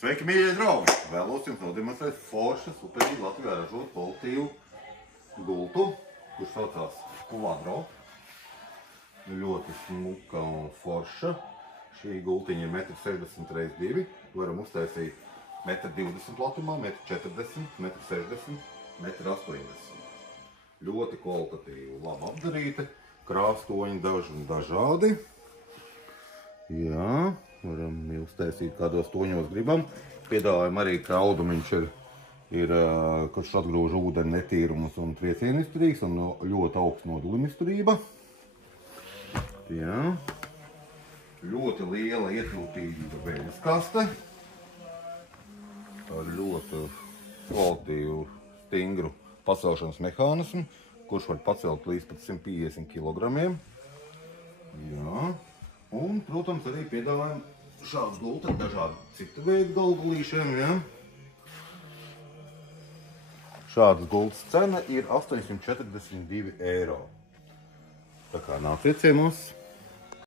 Sveiki, mīļie draugi! Vēlos jums nodemonstrēt foršu, superīgi Latvijā ražotu kvalitīvu gultu, kurš saucās Quadro. Ļoti smuka un forša. Šī gultiņa ir 1,60 x 2 m. Varam uztaisīt 1,20 m platumā, 1,40 m, 1,60 m, 1,80 m. Ļoti kvalitatīvi, labi apdarīta. Krāstoņi dažādi. Jā, varam uztaisīt kādos toņos gribam. Piedāvājam arī, ka audumiņš ir kurš atgrūž ūdeni netīrumus un triecienu izturīgs un ļoti augsts noduluma izturība. Jā. Ļoti liela ietilpīga veļas kaste. Ar ļoti kvalitīvu, stingru pacelšanas mehānismu, kurš var pacelt līdz pat 150 kg. Jā. Un, protams, arī piedāvājam šādu gultu ar dažādu citu veidu galvgalīšiem. Ja? Šādas gultas cena ir 842 €. Tā kā nāciet ciemos!